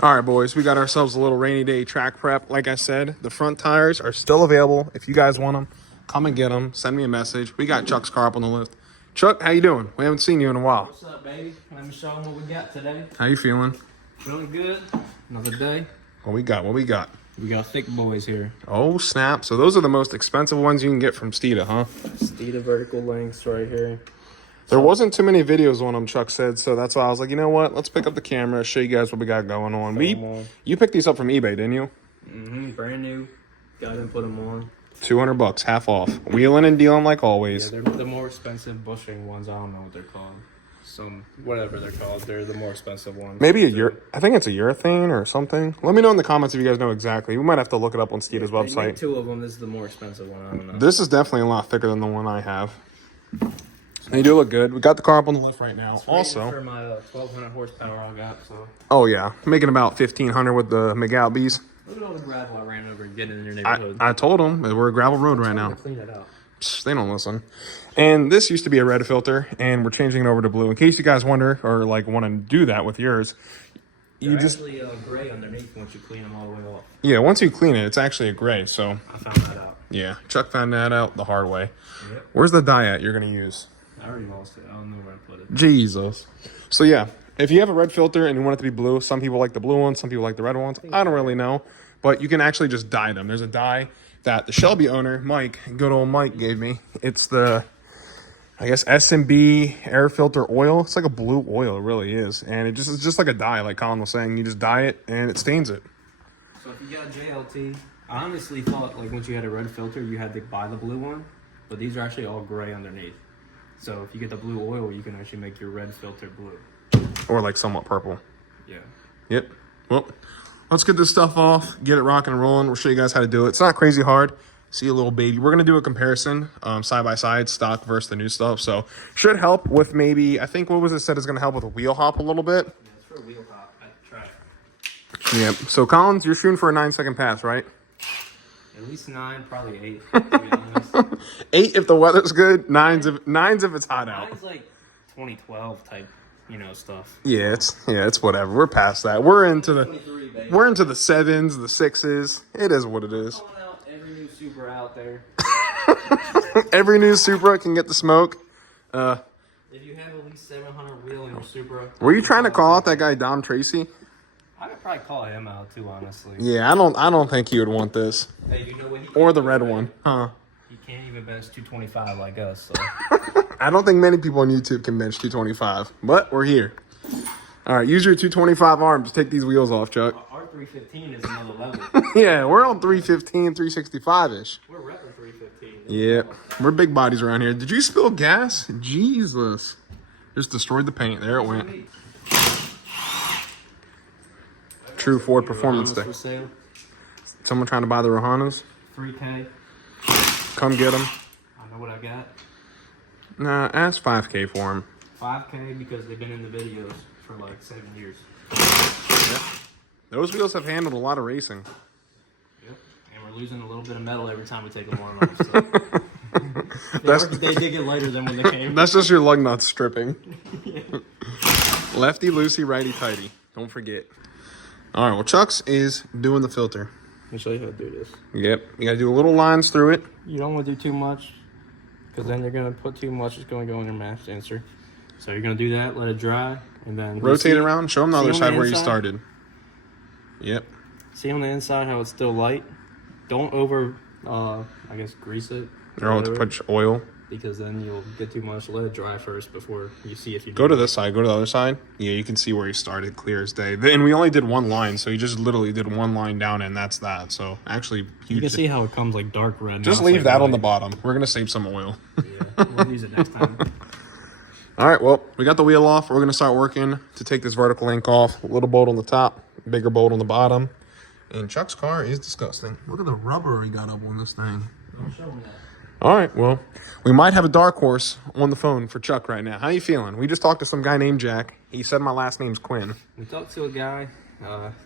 All right, boys, we got ourselves a little rainy day track prep. Like I said, the front tires are still available. If you guys want them, come and get them. Send me a message. We got Chuck's car up on the lift. Chuck, how you doing? We haven't seen you in a while. What's up, baby? Let me show them what we got today. How you feeling? Feeling good. Another day. What we got? We got thick boys here. Oh, snap. So those are the most expensive ones you can get from Steeda, huh? Steeda vertical lengths right here. There wasn't too many videos on them, Chuck said, so that's why I was like, you know what? Let's pick up the camera, show you guys what we got going on. You picked these up from eBay, didn't you? Mm-hmm. Brand new. Got them, put them on. $200, half off. Wheeling and dealing like always. Yeah, they're the more expensive bushing ones. I don't know what they're called. Whatever they're called. They're the more expensive ones. Maybe I think it's a urethane or something. Let me know in the comments if you guys know exactly. We might have to look it up on Steeda's website. They make two of them. This is the more expensive one. I don't know. This is definitely a lot thicker than the one I have. They do look good. We got the car up on the lift right now. Also, for my 1200 horsepower I got. So. Oh yeah, making about 1500 with the McGout bees. Look at all the gravel I ran over getting in your neighborhood. I told them we're a gravel road right now. Clean it out. They don't listen. And this used to be a red filter, and we're changing it over to blue. In case you guys wonder or like want to do that with yours, They're actually gray underneath once you clean them all the way off. Yeah, once you clean it, it's actually a gray. So I found that out. Yeah, Chuck found that out the hard way. Yep. Where's the dye at you're gonna use? I already lost it. I don't know where I put it. Jesus. So yeah, if you have a red filter and you want it to be blue, some people like the blue ones, some people like the red ones. I don't really know, but you can actually just dye them. There's a dye that the Shelby owner, Mike, good old Mike, gave me. It's the, I guess, S&B air filter oil. It's like a blue oil, it really is. And it's just like a dye, like Colin was saying. You just dye it and it stains it. So if you got JLT, I honestly thought like once you had a red filter, you had to buy the blue one. But these are actually all gray underneath. So if you get the blue oil, you can actually make your red filter blue. Or like somewhat purple. Yeah. Yep. Well, let's get this stuff off, get it rocking and rolling. We'll show you guys how to do it. It's not crazy hard. See a little baby. We're going to do a comparison, side by side, stock versus the new stuff. So should help with maybe, I think what was it said is going to help with a wheel hop a little bit. Yeah, it's for a wheel hop. I tried. Yep. So Collins, you're shooting for a 9-second pass, right? At least 9, probably 8, to be honest. 8 if the weather's good, 9's if it's hot out. 9's like 2012 type, stuff. Yeah, it's whatever. We're past that. We're into the 7s, the 6s. It is what it is. Calling out every new Supra out there. Every new Supra can get the smoke. If you have at least 700 wheel in your Supra. Were you trying to call out that guy Dom Tracy? I could probably call him out too, honestly. Yeah, I don't think he would want this. Hey, you know what? Or the red one, huh? He can't even bench 225 like us. So. I don't think many people on YouTube can bench 225, but we're here. All right, use your 225 arm to take these wheels off, Chuck. Our 315 is another level. Yeah, we're on 315, 365-ish. We're repping 315. Yeah, we're big bodies around here. Did you spill gas? Jesus. Just destroyed the paint. There it went. True Ford Performance Day. For sale. Someone trying to buy the Rohanas? 3K. Come get them. I know what I got. Nah, ask 5K for them. 5K because they've been in the videos for like 7 years. Yep. Those wheels have handled a lot of racing. Yep. And we're losing a little bit of metal every time we take them on off. So. They did get lighter than when they came. That's just your lug nuts stripping. Yeah. Lefty loosey, righty tighty. Don't forget. All right, well, Chuck's is doing the filter. Let me show you how to do this. Yep, you got to do little lines through it. You don't want to do too much because then you're going to put too much. It's going to go in your mass sensor. So you're going to do that, let it dry, and then... Rotate it around. Show them the other side where you started. Yep. See on the inside how it's still light? Don't over, grease it. Or to put oil. Because then you'll get too much. Let it dry first before you see if you go to this side. Go to the other side. Yeah, you can see where he started clear as day. And we only did one line, so he just literally did one line down, and that's that. So actually, you can see how it comes like dark red. Just leave that on the bottom. We're gonna save some oil. Yeah, we'll use it next time. All right, well, we got the wheel off. We're gonna start working to take this vertical link off. A little bolt on the top, bigger bolt on the bottom. And Chuck's car is disgusting. Look at the rubber he got up on this thing. Don't show me that. All right, well, we might have a dark horse on the phone for Chuck right now. How you feeling? We just talked to some guy named Jack. He said my last name's Quinn. We talked to a guy.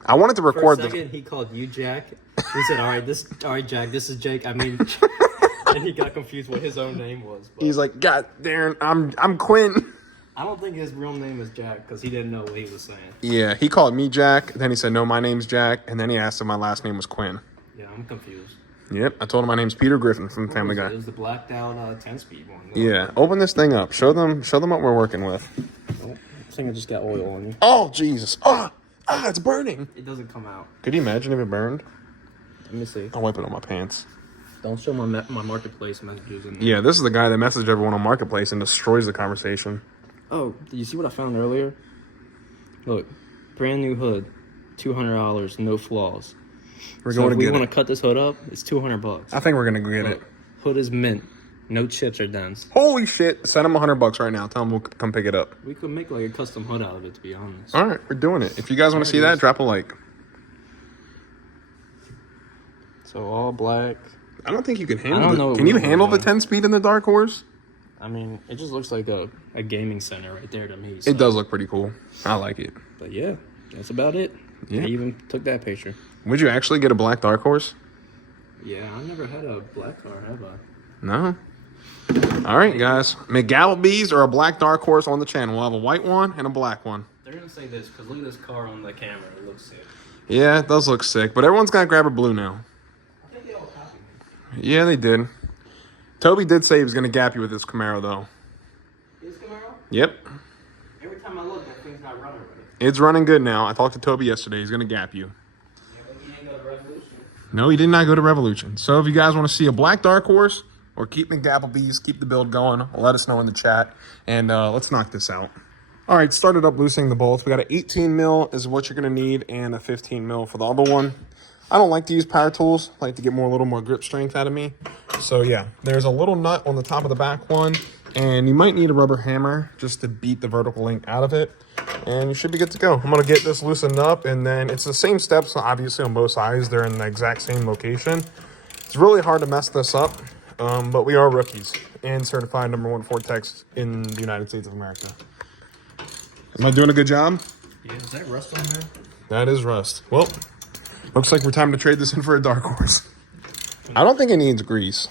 I wanted to record for a second, he called you Jack. He said, all right, Jack, this is Jake. I mean, and he got confused what his own name was. But. He's like, God, Darren, I'm Quinn. I don't think his real name is Jack because he didn't know what he was saying. Yeah, he called me Jack. Then he said, no, my name's Jack. And then he asked if my last name was Quinn. Yeah, I'm confused. Yep, I told him my name's Peter Griffin from Family Guy. It was the blacked out 10-speed one. Yeah, open this thing up. Show them what we're working with. Oh, I think I just got oil on you. Oh, Jesus. It's burning. It doesn't come out. Could you imagine if it burned? Let me see. I'll wipe it on my pants. Don't show my marketplace messages in there. Yeah, this is the guy that messaged everyone on Marketplace and destroys the conversation. Oh, did you see what I found earlier? Look, brand new hood, $200, no flaws. We're So going if to we get want it. to cut this hood up, it's $200. I think we're going to get it. Hood is mint. No chips or dents. Holy shit. Send him $100 right now. Tell him we'll come pick it up. We could make like a custom hood out of it, to be honest. All right, we're doing it. If you guys want to see that, drop a like. So all black. I don't think you can I handle don't it. know Can you what handle we're the doing. 10-speed in the Dark Horse? I mean, it just looks like a gaming center right there to me. So. It does look pretty cool. I like it. But yeah, that's about it. Yeah. I even took that picture. Would you actually get a black Dark Horse? Yeah, I never had a black car, have I? No. All right, guys. McGalloby's or a black Dark Horse on the channel. We'll have a white one and a black one. They're gonna say this because look at this car on the camera. It looks sick. Yeah, it does look sick, but everyone's got to grab a blue now. I think they all copied me. Yeah, they did. Toby did say he was going to gap you with his Camaro, though. Is Camaro? Yep. Every time I look, that thing's not running right. It's running good now. I talked to Toby yesterday. He's going to gap you. Yeah, but he ain't go to Revolution. No, he did not go to Revolution. So if you guys want to see a black Dark Horse or keep McGapplebee's, keep the build going, let us know in the chat. And let's knock this out. All right, started up loosening the bolts. We got an 18 mil is what you're going to need and a 15 mil for the other one. I don't like to use power tools. I like to get a little more grip strength out of me. So yeah, there's a little nut on the top of the back one, and you might need a rubber hammer just to beat the vertical link out of it. And you should be good to go. I'm gonna get this loosened up, and then it's the same steps, obviously on both sides. They're in the exact same location. It's really hard to mess this up, but we are rookies and certified #1 Ford techs in the United States of America. Am I doing a good job? Yeah, is that rust on there? That is rust. Well, looks like we're time to trade this in for a Dark Horse. I don't think it needs grease.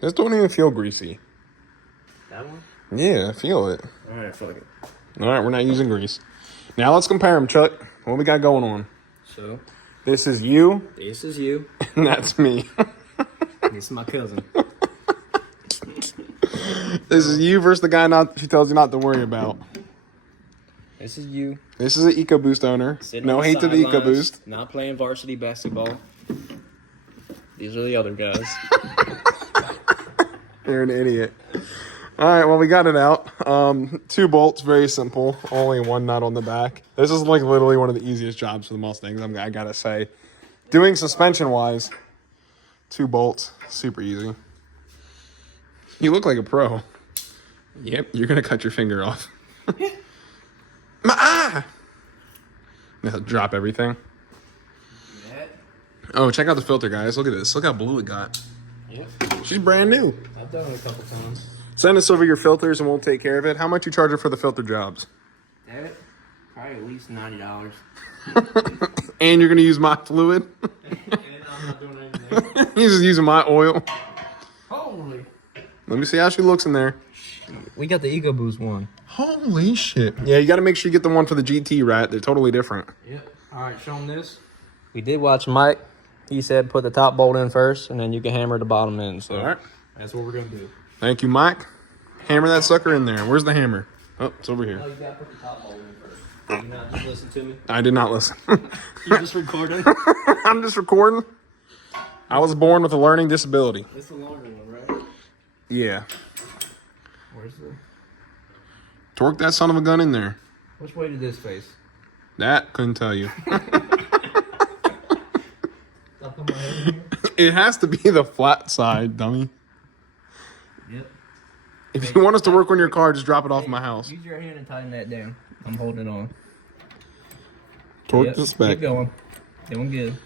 This don't even feel greasy. That one? Yeah, I feel it. Alright, fuck it. All right, we're not using grease. Now let's compare them, Chuck. What we got going on? So, This is you, this is you. and that's me. This is my cousin. This is you versus the guy she tells you not to worry about. This is you. This is an EcoBoost owner. Sitting No on the hate to the sidelines, EcoBoost. Not playing varsity basketball. These are the other guys. You're an idiot. All right, well, we got it out. 2 bolts, very simple. Only 1 nut on the back. This is like literally one of the easiest jobs for the Mustangs, I gotta say. Doing suspension-wise, 2 bolts, super easy. You look like a pro. Yep, you're gonna cut your finger off. Drop everything. Oh, check out the filter, guys. Look at this. Look how blue it got. Yep. She's brand new. I've done it a couple times. Send us over your filters and we'll take care of it. How much you charge her for the filter jobs? That probably at least $90. And you're gonna use my fluid? And I'm not doing anything. He's just using my oil. Holy. Let me see how she looks in there. We got the EcoBoost one. Holy shit. Yeah, you gotta make sure you get the one for the GT, right? They're totally different. Yep. All right, show them this. We did watch Mike. He said put the top bolt in first, and then you can hammer the bottom in. So All right. that's what we're gonna do. Thank you, Mike. Hammer that sucker in there. Where's the hammer? Oh, it's over here. Oh, you gotta put the top bolt in first. Did you not just listen to me? I did not listen. You're just recording. I'm just recording. I was born with a learning disability. It's the longer one, right? Yeah. Where's the? Torque that son of a gun in there. Which way did this face? That couldn't tell you. Up on my head here? It has to be the flat side, dummy. Yep. If you want us to work on your car, just drop it off my house. Use your hand and tighten that down. I'm holding it on. Torque the spec. Keep going. Doing good.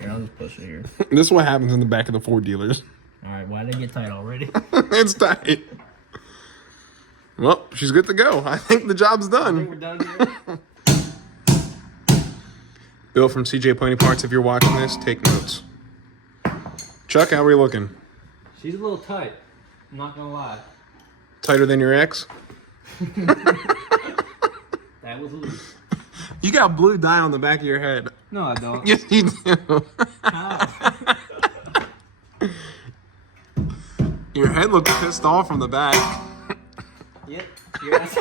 Here, I'll just push it here. This is what happens in the back of the Ford dealers. All right, why did it get tight already? It's tight. Well, she's good to go. I think the job's I think we're done. done here. Bill from CJ Pony Parts, if you're watching this, take notes. Chuck, how are we looking? She's a little tight. I'm not gonna lie. Tighter than your ex? That was loose. You got blue dye on the back of your head. No, I don't. Yes, you do. How? Your head looks pissed off from the back. Yep. Yes.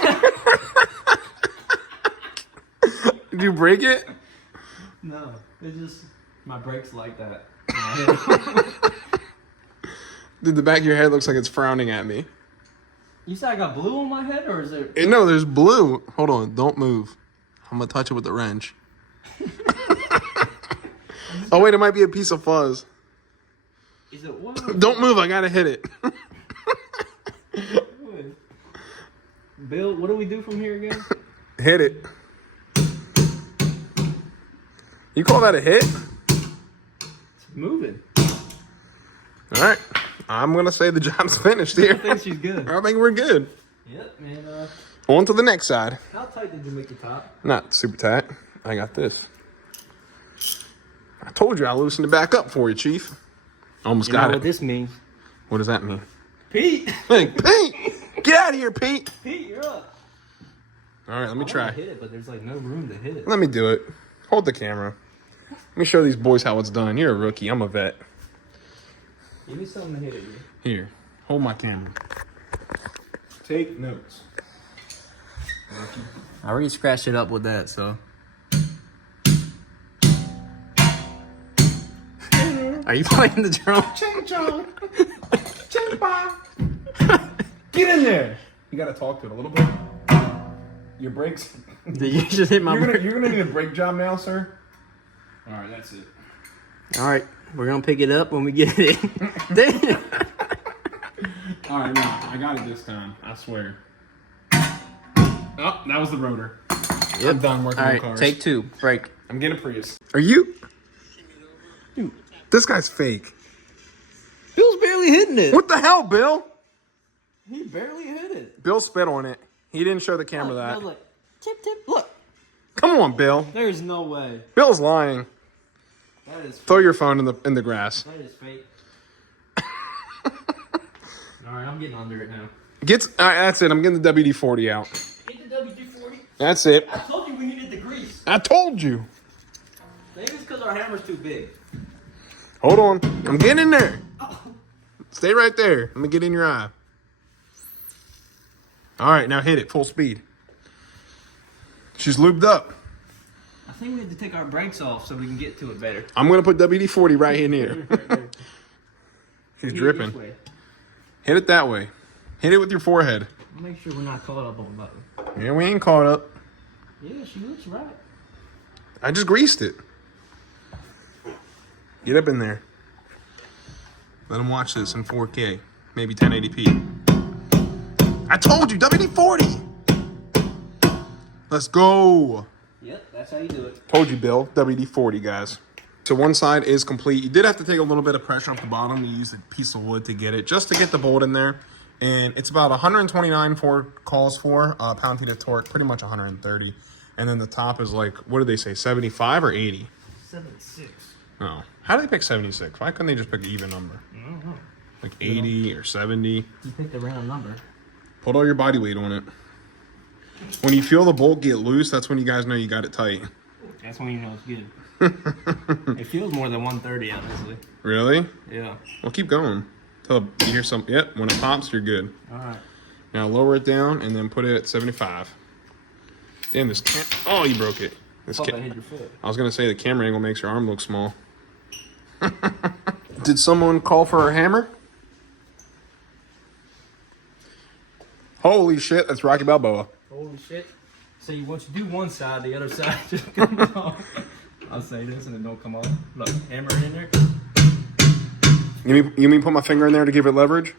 Did you break it? No, it's just my brakes like that. Dude, the back of your head looks like it's frowning at me. You said I got blue on my head, or is there? No, there's blue. Hold on, don't move. I'm gonna touch it with the wrench. Oh wait, it might be a piece of fuzz. Is it what? Don't move, I gotta hit it. Bill, what do we do from here again? Hit it. You call that a hit? It's moving. All right, I'm gonna say the job's finished here. I think she's good. I think we're good. Yep, man. On to the next side. How tight did you make the top? Not super tight. I got this. I told you I loosened it back up for you, Chief. Almost You got know it. what this means? What does that mean? Pete! Hey, Pete! Get out of here, Pete! Pete, you're up. All right, let me I try. wanna hit it, but there's like no room to hit it. Let me do it. Hold the camera. Let me show these boys how it's done. You're a rookie. I'm a vet. Give me something to hit it with. Here, hold my camera. Take notes. I already scratched it up with that, so. Are you playing the drum? Ching chong. Ching bong. Get in there. You gotta talk to it a little bit. Your brakes. Did you just hit my You're gonna need a brake job now, sir. All right, that's it. All right, we're gonna pick it up when we get it. Damn. All right, no, I got it this time. I swear. Oh, that was the rotor. Yep. I'm done working All on right, cars. take two. Break. I'm getting a Prius. Are you? Dude, this guy's fake. Bill's barely hitting it. What the hell, Bill? He barely hit it. Bill spit on it. He didn't show the camera I that. was like, tip, tip. Look. Come on, Bill. There's no way. Bill's lying. That is fake. Throw your phone in the grass. That is fake. All right, I'm getting under it now. All right, that's it. I'm getting the WD-40 out. Get the WD-40. That's it. I told you we needed the grease. I told you. Maybe it's because our hammer's too big. Hold on. I'm getting in there. Stay right there. Let me get in your eye. All right, now hit it full speed. She's lubed up. I think we have to take our brakes off so we can get to it better. I'm going to put WD-40 right in here. She's dripping. Hit it that way. Hit it with your forehead. Make sure we're not caught up on nothing. Yeah, we ain't caught up. Yeah, she looks right. I just greased it. Get up in there. Let them watch this in 4K. Maybe 1080p. I told you, WD-40! Let's go. Yep, that's how you do it. Told you, Bill. WD-40, guys. So one side is complete. You did have to take a little bit of pressure off the bottom. You used a piece of wood to get it, just to get the bolt in there. And it's about 129 calls for pound-feet of torque, pretty much 130. And then the top is like, what did they say, 75 or 80? 76. Oh. How did they pick 76? Why couldn't they just pick an even number? I don't know. Like 80 or 70? You picked the round number. Put all your body weight on it. When you feel the bolt get loose, that's when you guys know you got it tight. That's when you know it's good. It feels more than 130, honestly. Really? Yeah. Well, keep going. Till you hear some. Yep, when it pops, you're good. All right. Now lower it down and then put it at 75. Damn, this oh, you broke it. This I hit your foot. I was going to say the camera angle makes your arm look small. Did someone call for a hammer? Holy shit, that's Rocky Balboa. Holy shit. So once you do one side, the other side just comes off. I'll say this and it don't come off. Look, hammer it in there. You mean put my finger in there to give it leverage?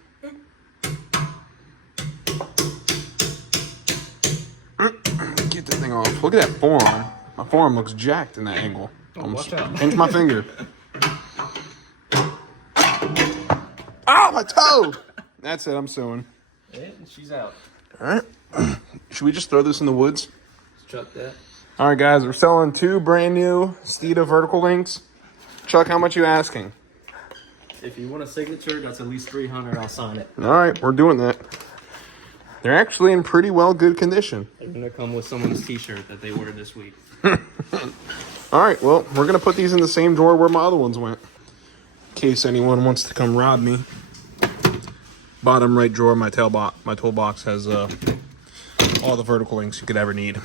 Get this thing off. Look at that forearm. My forearm looks jacked in that angle. Watch out. Pinch my finger. Oh, my toe! That's it, I'm suing. Yeah, she's out. All right. Should we just throw this in the woods? Let's chuck that. All right, guys, we're selling 2 brand new Steeda vertical links. Chuck, how much you asking? If you want a signature, that's at least $300. I'll sign it. All right, we're doing that. They're actually in pretty well good condition. They're gonna come with someone's t-shirt that they wore this week. All right, well, we're going to put these in the same drawer where my other ones went. In case anyone wants to come rob me. Bottom right drawer, my toolbox has all the vertical links you could ever need.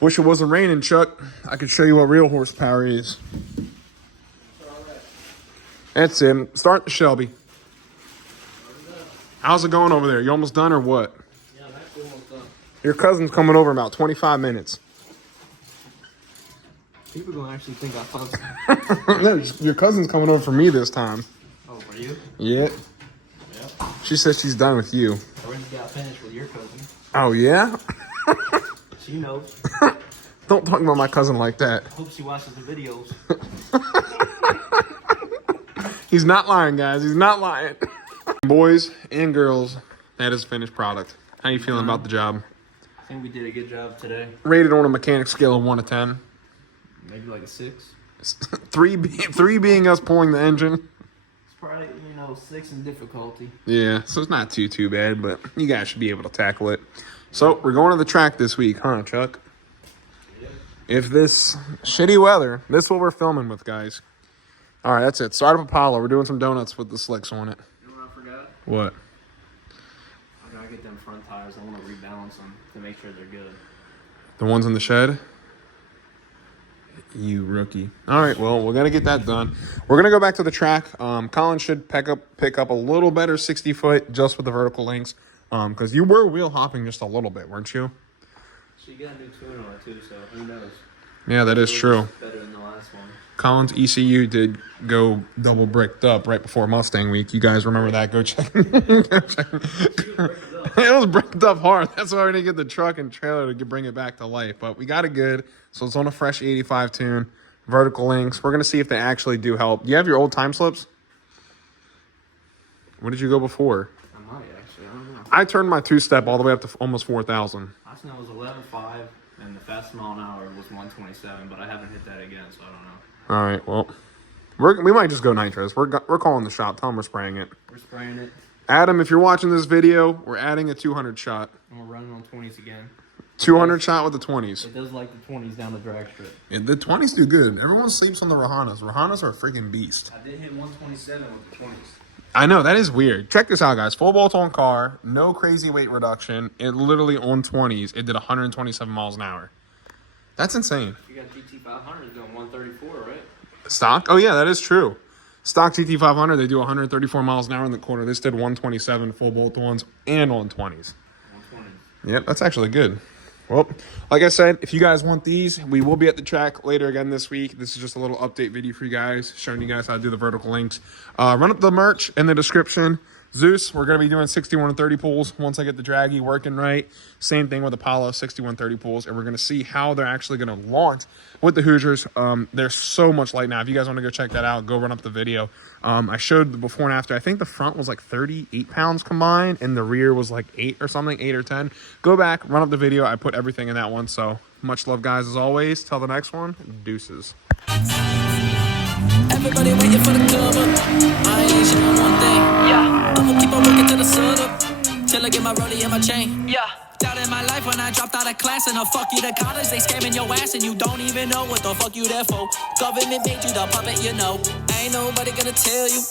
Wish it wasn't raining, Chuck. I could show you what real horsepower is. That's it. Start the Shelby. How's it going over there? You almost done or what? Yeah, I'm actually almost done. Your cousin's coming over in about 25 minutes. People are gonna actually think I fucked. No, your cousin's coming over for me this time. Oh, for you? Yeah. Yep. She says she's done with you. I already got finished with your cousin. Oh, yeah? She knows. Don't talk about my cousin like that. Hope she watches the videos. He's not lying, guys. He's not lying. Boys and girls, that is finished product. How you feeling about the job? I think we did a good job today. Rated on a mechanic scale of 1 to 10. Maybe like a 6. three being us pulling the engine. It's probably, 6 in difficulty. Yeah, so it's not too bad, but you guys should be able to tackle it. So we're going to the track this week, huh, Chuck? Yep. If this shitty weather, this is what we're filming with, guys. All right, that's it. Start up Apollo. We're doing some donuts with the slicks on it. You know what I forgot? What? I gotta get them front tires. I want to rebalance them to make sure they're good. The ones in the shed? You rookie. All right, well, we're going to get that done. We're going to go back to the track. Colin should pick up a little better 60-foot just with the vertical links because you were wheel hopping just a little bit, weren't you? She got a new tune on it too, so who knows? Yeah, that is true. Better than the last one. Colin's ECU did go double bricked up right before Mustang week. You guys remember that? Go check. It was bricked up hard. That's why we didn't get the truck and trailer to bring it back to life. But we got it good. So it's on a fresh 85 tune. Vertical links. We're going to see if they actually do help. Do you have your old time slips? What did you go before? I might actually. I don't know. I turned my two-step all the way up to almost 4,000. Last night was 11.5, and the fastest mile an hour was 127, but I haven't hit that again, so I don't know. All right, well, we might just go nitros. We're calling the shot. Tell them we're spraying it. We're spraying it, Adam, if you're watching this video, we're adding a 200 shot. and we're running on 20s again. 200 shot with the 20s. It does like the 20s down the drag strip. And the 20s do good. Everyone sleeps on the Rahanas. Rahanas are a freaking beast. I did hit 127 with the 20s. I know, that is weird. Check this out, guys. Full bolt on car, no crazy weight reduction. It literally on 20s, it did 127 miles an hour. That's insane. You got GT500 doing 134, right? Stock? Oh, yeah, that is true. Stock GT500, they do 134 miles an hour in the corner. This did 127 full bolt ones and on 20s. 120. Yep, that's actually good. Well, like I said, if you guys want these, we will be at the track later again this week. This is just a little update video for you guys, showing you guys how to do the vertical links. Run up the merch in the description. Zeus, we're going to be doing 6130 pulls once I get the draggy working right. Same thing with Apollo, 6130 pulls. And we're going to see how they're actually going to launch with the Hoosiers. They're so much light now. If you guys want to go check that out, go run up the video. I showed the before and after. I think the front was like 38 pounds combined and the rear was like 8 or something, 8 or 10. Go back, run up the video. I put everything in that one. So much love, guys, as always. Till the next one, deuces. Everybody waiting for the cover. I ain't shit on one thing. Yeah. I'ma keep on working till the sun up. Till I get my rollie and my chain. Yeah. Down in my life when I dropped out of class and fuck you to college, they scamming your ass and you don't even know what the fuck you there for. Government made you the puppet, you know. Ain't nobody gonna tell you.